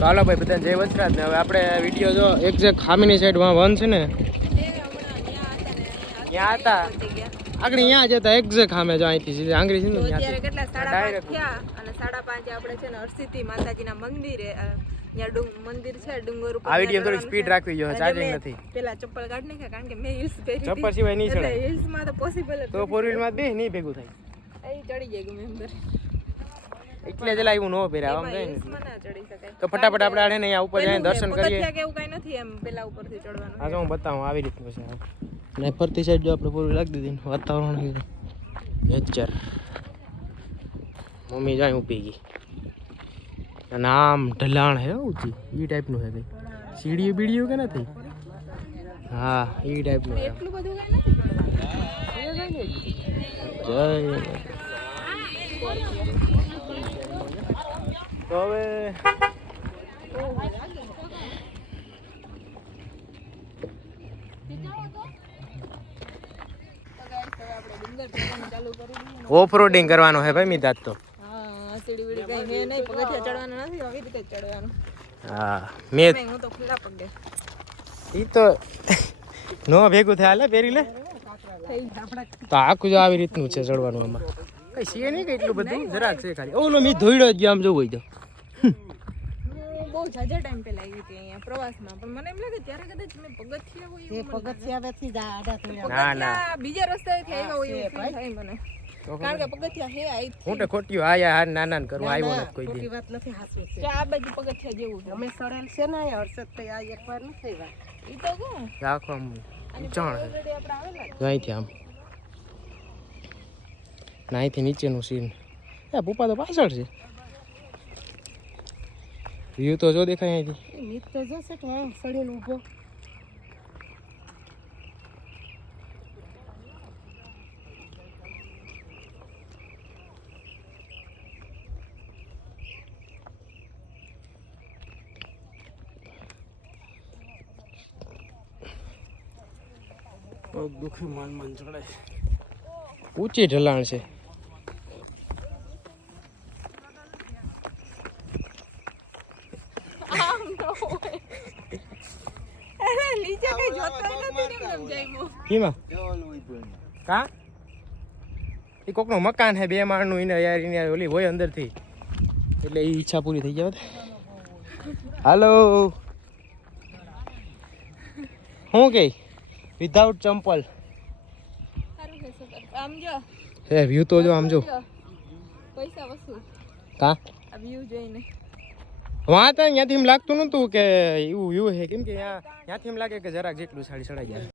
તો હાલો ભાઈ બધાને જય વસરાજ. ને હવે આપણે વીડિયો જો એક્ઝેક્ટ ખામીની સાઈડમાં વન છે ને ત્યાં હતા. આગળ અહીંયા જ હતા એક્ઝેક્ટ ખામે જો અહીંથી સીધી આંગળી છે ને અત્યારે કેટલા? સાડા પાંચ. થયા અને સાડા પાંચે આપણે છે ને હરસિદ્ધિ માતાજીના મંદિરે ત્યાં મંદિર છે ડુંગર ઉપર આ વીડિયો થોડી સ્પીડ રાખવી જોઈએ. ચાર્જિંગ નથી મેં પેલા ચપ્પલ કાઢ નાખ્યા કારણ કે મેં હિલ્સ પહેરી ચપ્પલ સિવાય નહીં ચડે હિલ્સમાં તો પોસિબલ જ તો ફોર વ્હીલમાં બે નહીં ભેગું થાય. એ ચડી જાય ગમે અંદર એટલે જ લાવ્યું નો પહેર્યા આમ જાય ને. તો ફટાફટ આપણે આને અહીંયા ઉપર જઈને દર્શન કરીએ. કે એવું કાંઈ નથી એમ પેલા ઉપરથી ચડવાનું. હા તો હું બતાવું આવી રીતનું છે ને ફરતી સાઈડ જો આપણે પૂરું લાગી દીધી વાતાવરણ નેચર. મમ્મી જાય ઊભી ગઈ. અને આમ ઢલાણ હે ઊંચી એ ટાઈપનું છે ભાઈ સીડીયું બીડીયું કે નથી? હા એ ટાઈપનું છે એટલું બધું કાંઈ નથી. જય તો હવે તો guys, હવે આપણે ડુંગર ચડવાનું ચાલુ કરી દઈએ ને. ઓફ રોડિંગ કરવાનો હે ભાઈ મિતાજ તો. હા મેં તો ઈ તો નો ભેગું થાય હાલે પહેરી લે. તો આખું જો આવી રીતનું છે ચડવાનું આમાં. કઈ છે નહીં કઈ એટલું બધું? જરાક છે ખાલી. ઓલો મી ધોઈડો જ ગયો આમ જોવું હોય તો. બહુ જાજા ટાઈમ પહેલા આવી હતી અહીંયા પ્રવાસમાં. પણ મને એમ લાગે ત્યારે કદાચ મેં પગથિયા હોય એવું મને લાગે. ના ના. પગથિયા બીજા રસ્તેથી આવ્યા હોય એવું થાય મને. કારણ કે પગથિયા હે આઈ હું તો ખોટ્યું હા યાર ના ના કરવા આવ્યો નથી કોઈ દી કે આ બાજુ પગથિયા જેવું છે. અમે સડેલ છે ને હર્ષદ તો આ એકવાર નથી આવ્યા. ઈ તો કહું રાખો આમ જ. જો. અહીંથી આમ. ને અહીંથી નીચેનું સીન એ પપ્પા તો પાછળ છે. વ્યૂ તો જો દેખાય અહીંથી. નીત તો જશે કે હા સડીને ઊભો. પગ દુખી મન મન ચડાય ઊંચી ઢલાણ છે આમ ન હોય. અરે, નીચે કઈ જોતોય નથી કેમ આમ કેમાં કા એ કોકનું મકાન હે બે માળનું એને યાર એને ઓલી હોય અંદરથી એટલે એ ઈચ્છા પૂરી થઈ જાય હાલો શું કે વિધાઉટ ચંપલ સારું છે, આમ જો, હે વ્યૂ તો જો આમ જો. પૈસા વસૂલ કા આ વ્યૂ જોઈને વાં તો ત્યાંથી એમ લાગતું નહોતું કે એવું વ્યૂ હે કેમ કે ત્યાં ત્યાંથી એમ લાગે કે જરાક જેટલું સાડી ચડાઈ જાય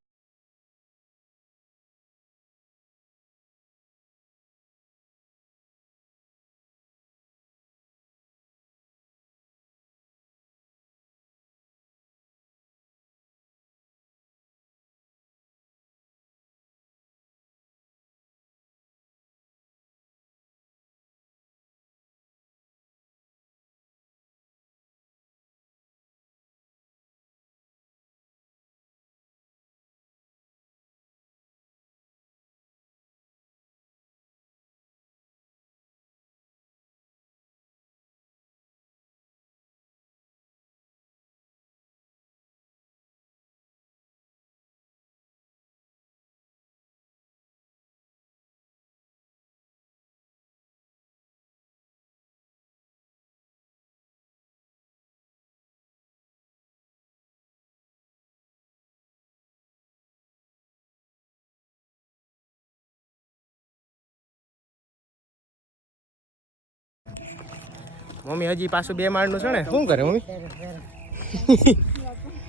મમ્મી હજી પાછું બે માળનું છે ને શું કરે મમ્મી?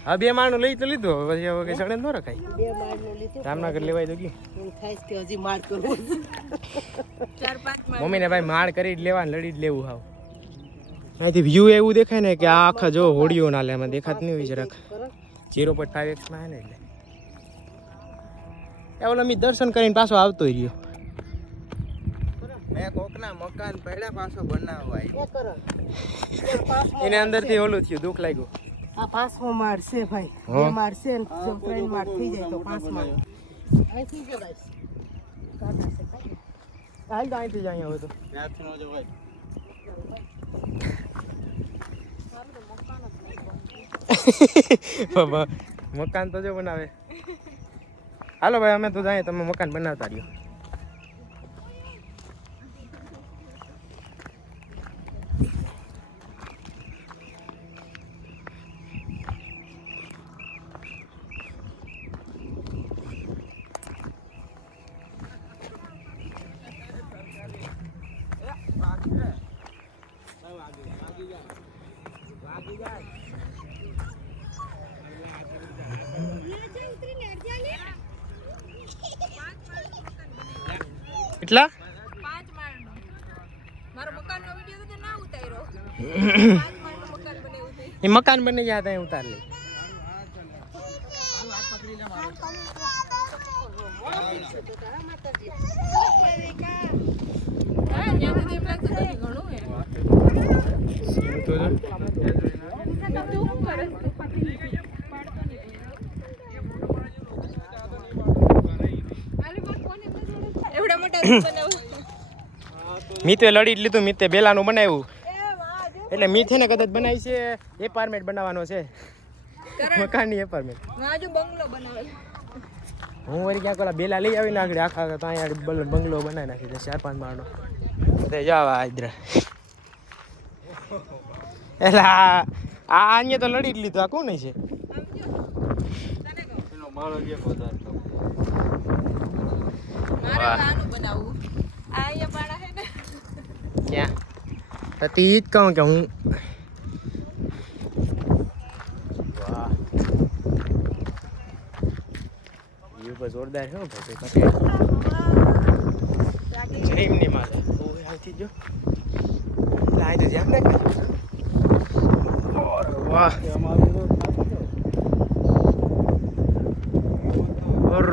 હા બે માળનું લઈ તો લીધું હવે પછી હવે કઈ સડે ન રખાય. બે માળનું લીધું. રામનગર લેવાય તો ગયું. હું થાય કે હજી માળ કરવું મમ્મી ને મમ્મીને ભાઈ માળ કરી જ લેવા લડી જ લેવું હાવ. અહીંથી વ્યૂ એવું દેખાય ને કે આ આખા જો હોડીઓ ના લે એમાં દેખાત નહીં હોય જરાક. જીરો ઝીરો પોઈન્ટ ફાઈવ એક્સમાં હે ને એટલે. એ ઓલો મી દર્શન કરીને પાછો આવતો રહ્યો. મેં કોકના મકાન પહેલા પાછો બનાવવાય. એ એને અંદરથી ઓલું થયું દુઃખ લાગ્યું. આ પાંચમો માળ છે ભાઈ. બે માળ છે જો ત્રણ માળ થઈ જાય તો પાંચ માળ અહીંથી જ ગાઈસ કાઢા છે કાઢી. હાલ તો અહીંથી જ અહીંયા હવે તો. ત્યાંથી ન જવાય. બાબા મકાન તો જો બનાવે. હાલો ભાઈ અમે તો જાય તમે મકાન બનાવતા રહ્યો એટલા પાંચ માળનો મારો મકાનનો વીડિયો તો ના ઉતાર્યો પાંચ માળનું મકાન બનાવ્યું છે એ મકાન બની ગયા ત્યાં ઉતાર લે. હતું એવડા મોટા મીતે લડી જ લીધું મીતે બેલાનું બનાવ્યું. એટલે મી છે ને કદાચ બનાવી છે એપાર્ટમેન્ટ બનાવવાનો છે. મકાનની એપાર્ટમેન્ટ હું વળી ક્યાંક ઓલા બેલા લઈ આવીને આગળ આખા આખા ત્યાં આગળ બંગલો બનાવી નાખી દે ચાર પાંચ માળનો. તે જાવ આ એટલે આ અહીંયા તો લડી જ લીધું આ કોણ છે? મારે આનું બનાવવું આ અહીંયા પાડા હે ને ક્યાં તો તે ઈ જ કહું કે હું વાહ વ્યૂ પર જોરદાર છે હો ભાઈ પાસે જઈમની માથે ઓય અહીંથી જો એટલે અહીંથી ધ્યાન રાખ ઓર વાહ ઓર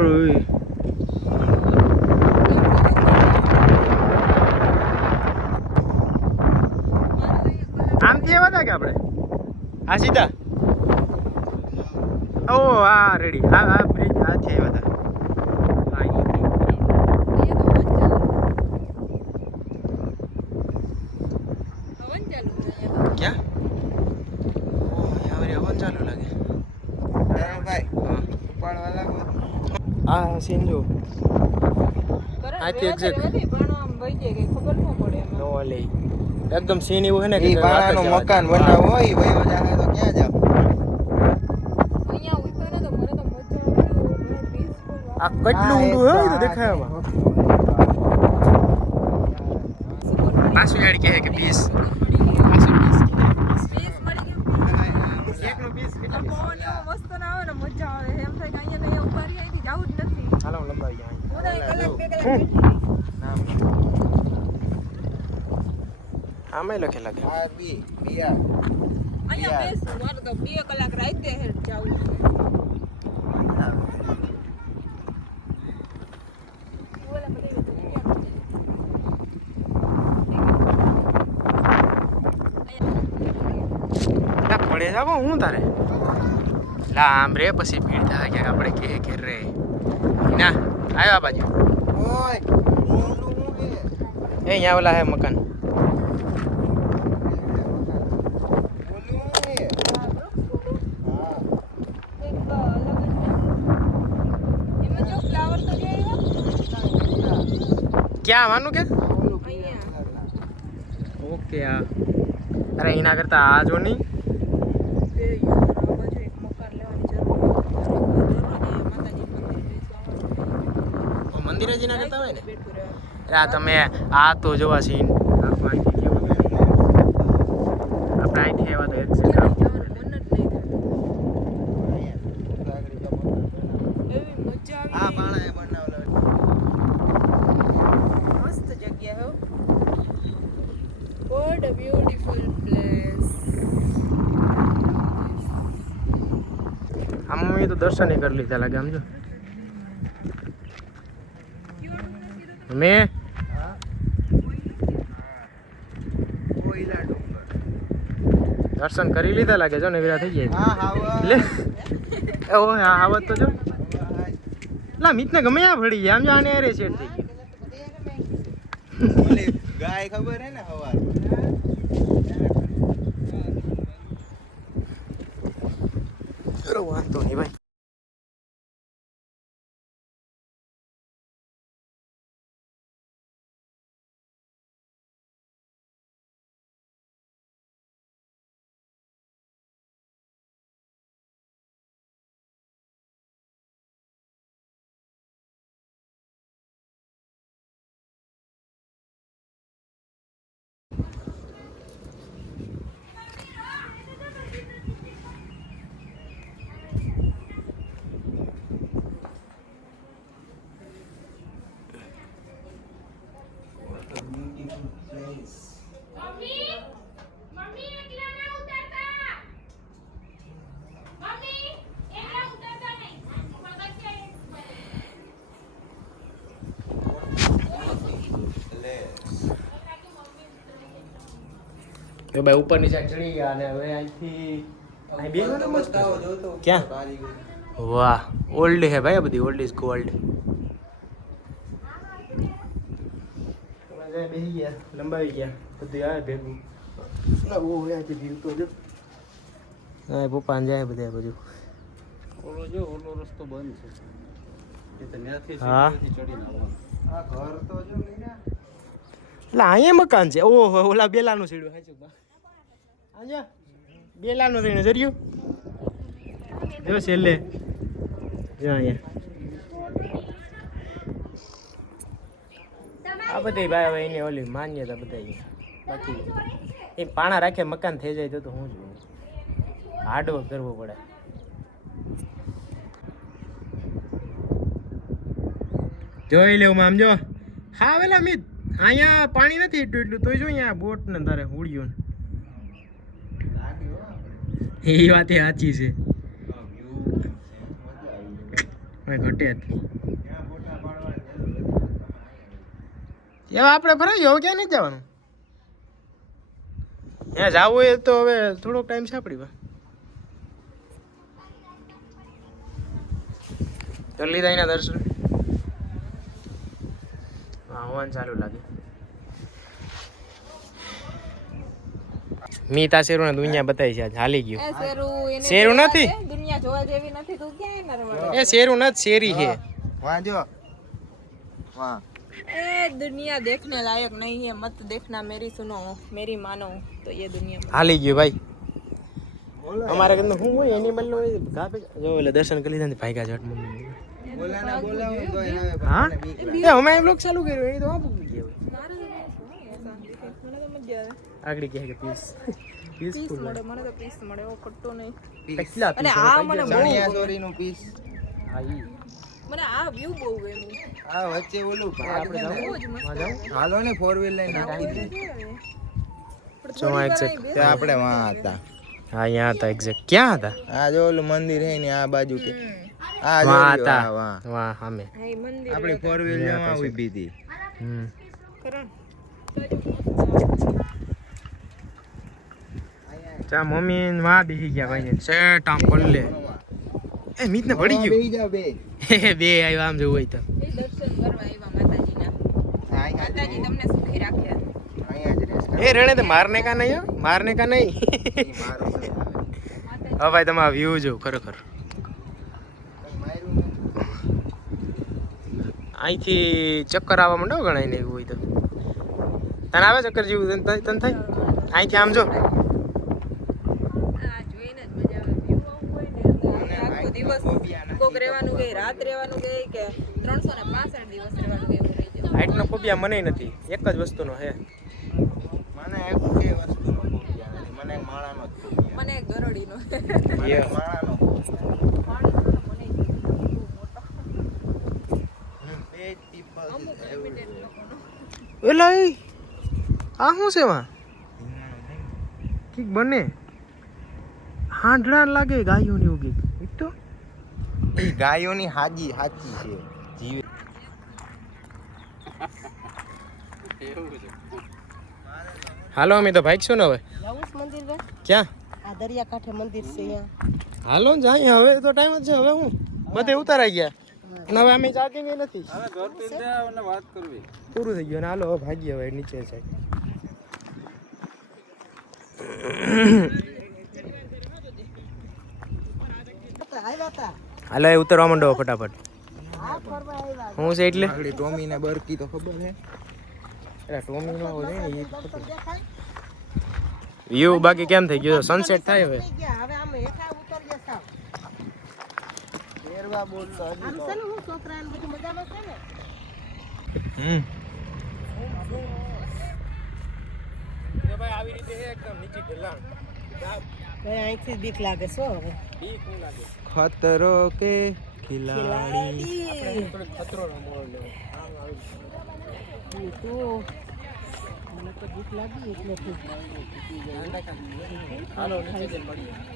આમ થી એવા હતા કે આપણે આ સીધા. ઓ આ રેડી આ આ બ્રિજ આ છે હા. લાગો. આ સીન જો આથી વ્યવસ્થિત પણ આમ વહી જાય કઈ ખબર ન પડે એમાં. નો લે. એકદમ સીન એવું છે ને ભાડાનું મકાન બનાવો હોય વયો થાય કે અહીંયા ને અહીંયા ઊભા રહી અહીંથી જવું જ નથી હાલો લંબાઈ જાય હું તો એક કલાક બે કલાક બેઠી. આમાં લખે લાગે આ બી બિયા અહીંયા બેસું મારે તો બે કલાક રાતે હેઠ જવું છે ઓલા બધી વસ્તુ ક્યાં છે? ના હું તારે? લા આમ રે પછી ભીડ થાય કે આપણે કે કે રે ના આવ્યો આ બાજુ એ અહીંયા ઓલા હે મકાન. ક્યાં આવવાનું કે? ઓકે આ અરે એના કરતા આ જો નહીં બે યાર આ બાજુ એક મકાન લેવાની જરૂર છે. દરરોજ અહીંયા માતાજી મંદિર બેસવા મંદિરે કરતા હોય ને? એટલે આ તમે આ તો જોવા સીન. આપણે અહીંથી આવ્યા તો એક આ બાળાએ બનાવેલો મસ્ત જગ્યા હો. અ બ્યુટીફુલ પ્લેસ આમ મમ્મી તો દર્શન કરી લીધા લાગે આમ જો. મેં દર્શન કરી લીધા લાગે જો ને વિરા થઈ જાય લે. એ ઓ હા આવત તો જો. લા મિતને ગમે આ ભળી ગયા આમ જાણે અરે શેઠ થઈ ગયું. ઓલી ગાય ખબર હે ને હવાર? કરો વાંધો નહીં ભાઈ મમ્મી મમ્મી એકલા ના ઉતરતા મમ્મી એકલા ઉતરતા નહીં પગથિયા તો ભાઈ ઉપરની સાઈડ ચડી ગયા અને હવે અહીંથી અહીં બે બતાવો જો તો. ક્યાં? કારીગર. વાહ ઓલ્ડ હે ભાઈ આ બધી ઓલ્ડ ઇઝ ગોલ્ડ બેસી ગયા લંબાવી ગયા. બધું આવે ભેગું. અહીંથી વ્યૂ તો જો. હા પપ્પા ને જાય બધા બધું. ઓલો જો ઓલો રસ્તો બંધ છે. એટલે અહીંયા મકાન છે. ઓહો ઓલા બેલાનું સીડું હાચું બેલાનું થઈને જર્યું જો છેલ્લે. જો અહીંયા. આ બધી ભાઈ હવે એની ઓલી માન્યતા બધાય બાકી એ પાણા રાખે મકાન થઈ જાય તો હું જોઉં. હાર્ડવર્ક કરવો પડે. જોઈ લેવું આમ જો. હા વેલા મિત અહીંયા પાણી નથી એટલું એટલું. તોય જો અહીંયા બોટ ને તારે ઉડ્યો. એ વાત એ સાચી છે. ઘટે જ ત્યાં ફોટા પાડવાની જરૂર નથી. તમે અહીંયા એવા આપણે ફરાઈ જવું ક્યાં નથી જવાનું? ત્યાં જવું હોય તો હવે થોડોક ટાઈમ છે આપણી પાસે કરી લીધા એના દર્શન. હા હવન ચાલુ લાગે. મીતા શેરુ ને દુનિયા બતાવી છે આજ હાલી ગયું. શેરુ નથી? દુનિયા જોવા જેવી નથી તું ક્યાં એ શેરું નથી શેરી છે. વાંજો વાં. ए दुनिया देखने लायक नहीं है मत देखना मेरी सुनो मेरी मानो तो ये दुनिया में હાલી ગયું ભાઈ અમારે ઘરનું શું હોય એનિમલ નો ઘા પે જો એટલે દર્શન કરી લીધા ને ભાગ્યા જટ મમ્મી બોલાના બોલાવો તો એને હવે હા આપણને બીક લાગે. એ અમે બ્લોગ ચાલુ કર્યો એ તો આ પૂકી ગયા મને તો મજા આવે આગળ કહે કે પીસ પીસ પીસ મળે મને તો પીસ મળે ઓ ખોટો નહીં કેટલા અને પીસ આ મને બહુ ચણિયા ચોરીનું પીસ હા ઈ મને આ વ્યૂ બહુ ગમ્યું. આ વચ્ચે ઓલું ભાગ છે ને. બહુ જ મસ્તમાં જાઉં? હાલો ને ફોર વ્હીલ લઈને જો તે આપણે વાં હતા. હા અહીંયા હતા એક્ઝેક્ટ ક્યાં હતા? આ જો ઓલું મંદિર હે ને આ બાજુ કે. આ જો વાહ હતા. વાં. વાહ સામે આપણે આપણી ફોર વ્હીલમાં ઊભી હતી હમ. કરણ. ચા મમ્મી વાં બેસી ગયા ભાઈ ને સેટ આમ પલ્લે એ મીત ને પડી ગયું. બેહી જા બે બે આવ્યા આમ જવું હોય તો. એ દર્શન કરવા આવ્યા માતાજીના. માતાજી તમને સુખી રાખ્યા. એ રણે તો મારને કા નહીં મારને કા નહીં? હા ભાઈ તમે તમારા વ્યૂ જો ખરેખર. અહીંથી ચક્કર આવવા માંડો ગણાય ને એવું હોય તો. તને આવે ચક્કર જેવું? તને તને થાય? અહીંથી આમ જો આ જોઈને જ મજા આવે વ્યૂ આવું હોય ને એટલે આખો દિવસ કોક રહેવાનું કે રાત રહેવાનું કે કે ત્રણસો ને પાસઠ દિવસ રહેવાનું કે એવું જાય હાઈટનો ફોબિયા મને નથી. એક જ વસ્તુનો હે મને એક કે વસ્તુનો ફોબિયા નથી. મને માળાનો. મને એક ગરોડીનો મને માણાનો બે ટીપા એવું છે. એલા એ આ શું છે માં કીક બને. હાંડલા લાગે ગાયોની એવું કીક ઈ તો એ ગાયોની હાજી હાચી છે. જીવે. હાલો અમે તો ભાઈ શું ને હવે? મંદિર ક્યાં? આ દરિયા કાંઠે મંદિર છે અહીંયા. હાલો ને જાય હવે તો ટાઈમ જ છે. હવે હું? બધે ઉતારાઈ ગયા. અને હવે અમે જાગે નથી. હવે ઘરથી અને વાત કરવી. પૂરું થઈ ગયું. ને હાલો હવે ભાગીએ હવે નીચે છે આવ્યા તા હાલો એ ઉતરવા માંડો ફટાફટ. હા ફરવા આવ્યા હું છે એટલે? ટોમી ને બરકી તો ખબર છે. એટલે ટોમી નો હોય વ્યૂ બાકી કેમ થઈ ગયો? સનસેટ થાય હવે. હમ. ભાઈ આવી રીતે એકદમ નીચે ઢલાણ. અહીંથી બીક લાગે છો હવે. ખતરો કે ખિલાડી? ખતરો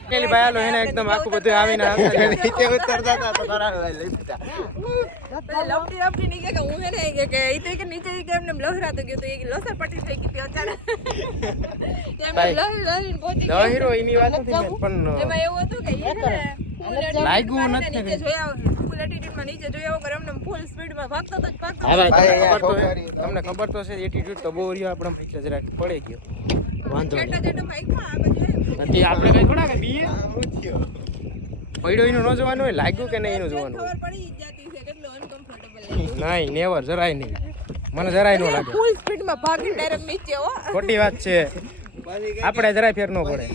પેલી ભાઈ હાલો એને એકદમ આખું બધું આવીને નીચે ઉતરતા હતા તો ખરા લઈ લીધા. લપટી લપટી નીકળે કે હું હે ને કે કે ઈ તો કે નીચે કે એમને લહરાતો ગયો તો એ લસર પટી થઈ ગઈ અચાનક ભાઈ. લહરી પહોંચી એની વાત નથી પણ એમાં એવું હતું કે લાગ્યું નથી જોયા એટીટ્યુડમાં નીચે જોયા વગર એમને ફૂલ સ્પીડમાં ભાગતો તો જ ભાગતો હા ભાઈ ભાઈ, તમને ખબર તો છે- તો એટીટ્યુડ તો બહુ રહ્યો આપણે જરાક પડી ગયો. વાંધો નહીં. જેટો જેટો ભાગ્યા આ બધું નથી આપણે કઈ થોડા કે બીએ? પડ્યો એનું ન જોવાનું હોય લાગ્યું કે નહીં એનું જોવાનું ખબર પડી જ છે કેટલું અનકમ્ફર્ટેબલ નહીં નેવર જરાય નહીં. મને જરાય ન લાગે ફૂલ સ્પીડમાં ભાગીને ડાયરેક્ટ નીચે હો. ખોટી વાત છે. આપણે જરાય ફેર ન પડે.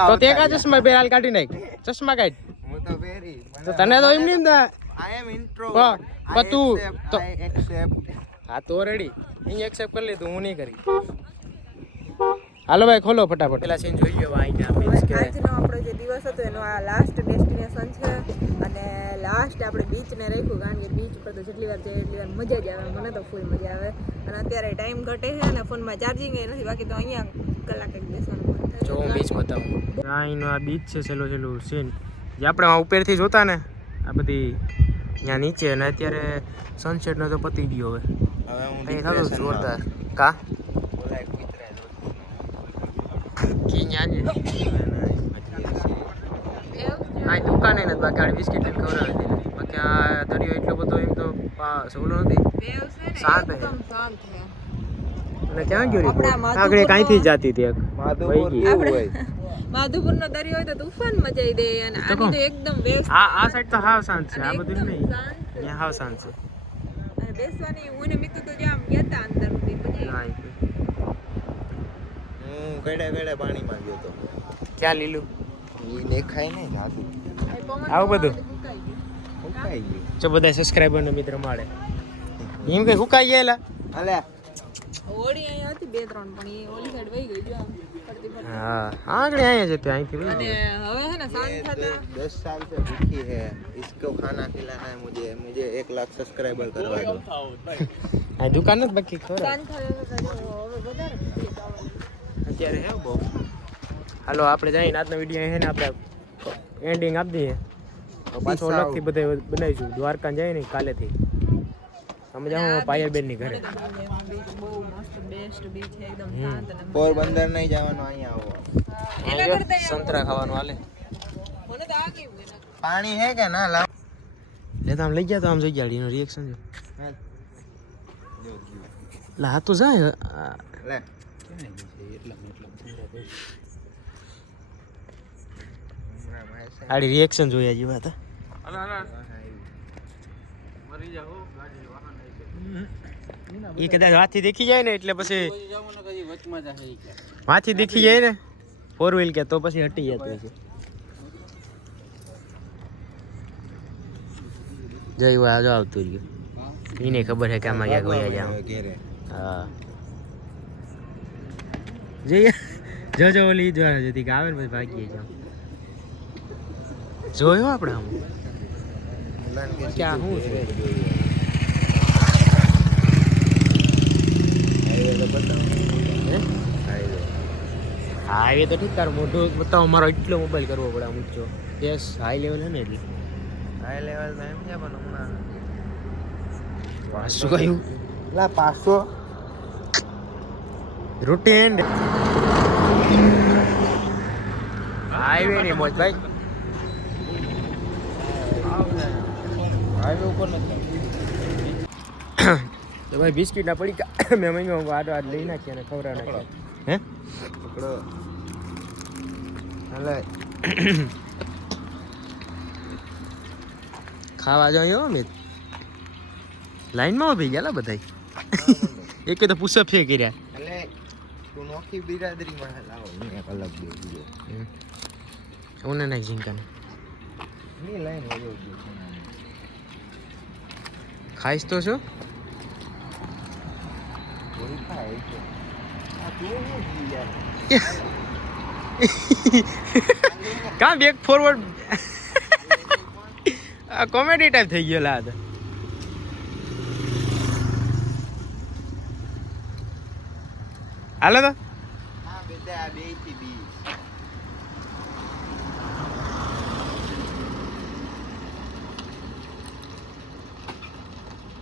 તો તે કા ચશ્મા બે હાલ કાઢી નાખ. ચશ્મા કાઢ. તો તો તને તો એમ નહીં ને આઈ એમ ઇન્ટ્રો પ- પ તું તો- એક્સેપ્ટ હા તો રેડી અહીં એક્સેપ્ટ કરી લીધું હું નહીં કરી. હાલો ભાઈ ખોલો ફટાફટ. પેલા સીન જોઈ ગયો કે આજનો આપણો જે દિવસ હતો એનો આ લાસ્ટ ડેસ્ટિનેશન છે. અને લાસ્ટ આપણે બીચને રાખ્યું કારણ કે બીચ પર તો જેટલી વાર જઈએ એટલી વાર મજા જ આવે. મને તો ફૂલ મજા આવે. અને અત્યારે ટાઈમ ઘટે છે અને ફોનમાં ચાર્જિંગ એ નથી બાકી તો અહીંયા કલાક એક બેસવાનું જો હું બીચ બતાવું અહીંનો આ બીચ છે છેલ્લું છેલ્લું સીન જે આપણે આ ઉપરથી જોતા ને આ બધી ત્યાં નીચે અને અત્યારે સનસેટનો તો પતી ગયો હવે. હવે હું અહીં થતું જોરદાર. કા? આ દુકાને નથી બાકી આ બિસ્કિટ લઈને ખવડાવી દીધી. બાકી આ દરિયો એટલો બધો એમ તો સવલો નથી. શાંત છે. અને ક્યાં ગયો આગળ કાંઈથી જતી જાતી હતી વહી ગઈ. કેવું નો માધુપુરનો દરિયો હોય તો તુફાન મચાઈ દે અને આની તો એકદમ વેસ્ટ આ આ સાઈડ તો હાવ શાંત છે. આ બધું નહીં. અહીંયા હાવ શાંત છે. અને બેસવાની હું ને મિતુ તો જામ ગયા અંદર સુધી પછી હા, ગળે ગળે પાણીમાં ગયો તો. ક્યાં લીલું? ઈ દેખાય નહીં જાદુ. આવું બધું? ફૂંકાઈ ગયું. જો બધા સબસ્ક્રાઈબર ને મિત્ર મળે. એમ કઈ હુકાઈ ગયેલા? અલે હોળી અહીંયા હતી બે ત્રણ પણ એ ઓલી સાઈડ વહી ગઈ જો આમ. હા આગળ અહીંયા જતી અહીંથી વહી અને ગઈ. હવે હે ને શાંત થતા दस साल से भूखी है इसको खाना खिलाना है मुझे मुझे एक लाख सब्सक्राइबर करवा दो આ દુકાન જ બાકી ખરો શાંત થતા થતા જો હવે વધારે તકલીફ આવે. અત્યારે હે બહુ હાલો આપણે જઈને આજનો વિડીયો હે ને આપણે એન્ડિંગ આપી દઈએ તો પાછો Peace અલગથી બધા બનાવીશું દ્વારકા જાય ને કાલેથી અમે જાઉં પાયલબેનની ઘરે. પોરબંદર નહીં જવાનું અહીંયા આવો. સંતરા ખાવાનું હાલે. પાણી હે કે ના? લાવ. લે તો આમ લઈ ગયા તો આમ જોઈ ગયા એનું રિએક્શન જો લા હા તો જાય લે. આડી રિએક્શન જોયા જેવા હતા મરી જાઓ. એ કદાચ હાથથી દેખી જાય ને એટલે પછી કોઈ જાવ ને કઈ વચમાં જ હે કે હાથથી દેખી જાય ને? ફોર વ્હીલ કે તો પછી હટી જતું છે જય વા જો આવતું રહ્યું. એને ખબર છે કે આમાં ક્યાં ગયા જાવ હા જઈએ. જો જો ઓલી દ્વારા જતી કે આવે ને પછી ભાગીએ જાવ જોયો આપણે આમ? ક્યાં શું ઘેરે જ હાઈવે તો બતાવો. હાઈવે હાઈવે તો ઠીક તાર મોઢું બતાવો મારો એટલો મોબાઈલ કરવો પડે આમ ઊંચો યસ હાઈ લેવલ હે ને એટલે. હાઈ લેવલ એમ છે પણ હમણાં શું કયું લા પાસો રૂટીન હાઈવે ની મોજ ભાઈ. હાઈવે ઉપર નથી. તો ભાઈ બિસ્કિટ ના પડી મેં મમ્મી આડો આડ લઈ નાખ્યા ને ખવડાવ નાખ્યા. હે? પકડો. હાલે. ખાવા જાવ અમિત. મિત લાઈનમાં ઊભી ગયા બધા એક તો પુષઅપ છે કર્યા. એટલે તું નોખી બિરાદરીમાં લાવો ને એક અલગ દે બીજો ઓને નાખ ઝીંકાને ની લાઈન હોય ખાઈશ તો છો થોડી ખાય છે આ તું શું જી યાર કાં બેક ફોરવર્ડ આ કોમેડી ટાઈપ થઈ ગયો લાદ હાલો તો. હા બેટા બે બી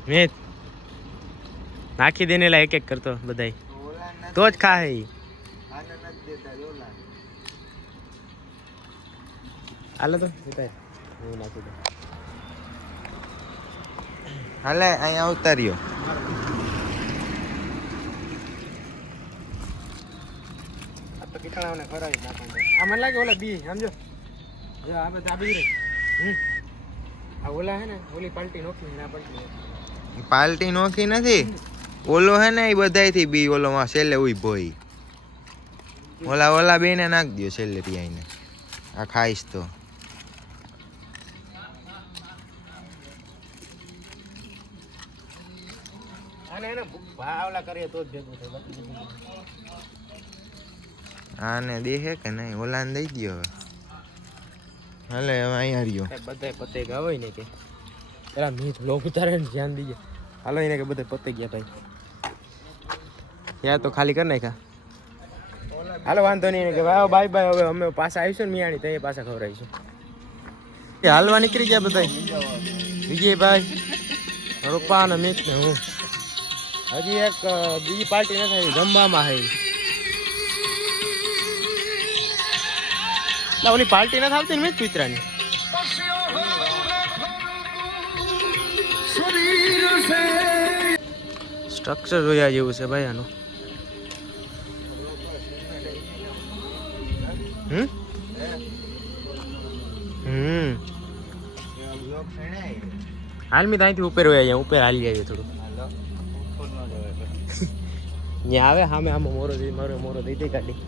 મેં નાખી દેને લા એક એક કરતો બધાય. તો જ ખાહે ઈ. આને નથી દેતા ઓલા હાલો તો હું નાખી દઉં. હાલે અહીંયા ઉતાર્યો. આ તો કીટાણાઓને ખવડાવી નાખવાનું આ મને લાગે ઓલા બી સમજો? જો આ બધા બી રે હમ. આ ઓલા હે ને ઓલી પાલટી નોખી ના પાલટી પાલટી નોખી નથી? ઓલો હે ને એ બધાયથી બી ઓલો માં છેલ્લે ઊભો ઈ ઓલા ઓલા બેને નાખ દો છેલ્લે પીઆઈને આ ખાઈશ તો. આને દેહે કે નહીં? ઓલાને દઈ દો હવે. હાલે હવે અહીંયા રહ્યો. બધા બધાય પતે ગયા હોય ને કે. પેલા મીઠ લોક ઉતારે ને ધ્યાન દીજે. હાલો એને કે બધા પતે ગયા ભાઈ. યાર તો ખાલી કરી નાખ્યા. હાલો વાંધો નહીં કે ભાઈ બાય બાય હવે અમે પાછા આવીશું ને મિયાણી તો એ પાછા ખવડાવીશું. એ હાલવા નીકળી ગયા બધા વિજયભાઈ રૂપા અને મિત ને હું. હજી એક બીજી પાર્ટી નથી આવી જમવામાં આવી. ઓલી પાર્ટી નથી આવતી ને મિત મિત્રાની? સ્ટ્રક્ચર જોયા જેવું છે ભાઈ આનું. હમ? હમ. હાલ મી ત્યાંથી ઉપર હોય અહીંયા ઉપર હાલી આવીએ થોડું ત્યાં આવે સામે આમાં મોરો મારો મોરો દઈ દે કાઢી